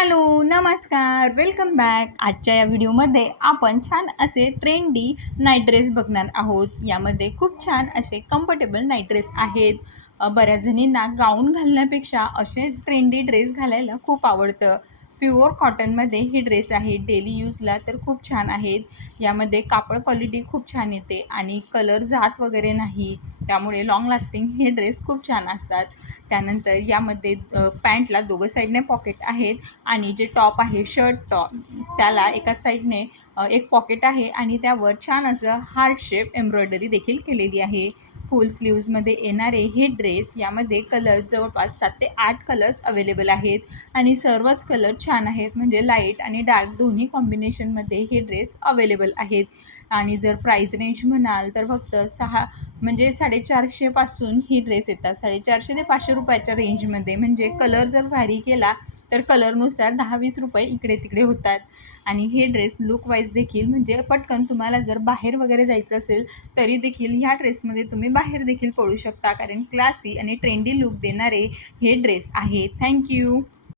Hello नमस्कार welcome back. आजच्या या व्हिडिओमध्ये आपण छान असे ट्रेंडी नाईट ड्रेस बघणार आहोत. यामध्ये खूप छान असे कम्फर्टेबल नाईट ड्रेस आहेत. बऱ्याच जणींना गाऊन घालण्यापेक्षा असे ट्रेंडी ड्रेस घालायला खूप आवडतं. प्युअर कॉटनमध्ये हे ड्रेस आहे. डेली यूजला तर खूप छान आहेत. यामध्ये कापड क्वालिटी खूप छान येते आणि कलर जात वगैरे नाही, त्यामुळे लॉंग लास्टिंग हे ड्रेस खूप छान असतात. त्यानंतर यामध्ये पॅन्टला दोघं साईडने पॉकेट आहेत आणि जे टॉप आहे शर्ट टॉप त्याला एका साईडने एक पॉकेट आहे आणि त्यावर छान असं हार्ट शेप एम्ब्रॉयडरी देखील केलेली आहे. फुल स्लीव्जमध्ये येणारे हे ड्रेस यामध्ये कलर जवळपास 7 ते 8 कलर्स अवेलेबल आहेत आणि सर्वच कलर छान आहेत. म्हणजे लाईट आणि डार्क दोन्ही कॉम्बिनेशनमध्ये हे ड्रेस अवेलेबल आहेत. आणि जर प्राईस रेंज म्हणाल तर फक्त 450 पासून ही ड्रेस येतात. 450 ते 500 रुपयाच्या रेंजमध्ये. म्हणजे कलर जर व्हॅरी केला तर कलरनुसार 10-20 रुपये इकडे तिकडे होतात. आणि हे ड्रेस लुकवाईज देखील म्हणजे पटकन तुम्हाला जर बाहेर वगैरे जायचं असेल तरी देखील ह्या ड्रेसमध्ये तुम्ही बाहेर देखील पडू शकता, कारण क्लासी आणि ट्रेंडी लुक देणारे हे ड्रेस आहेत. थँक्यू.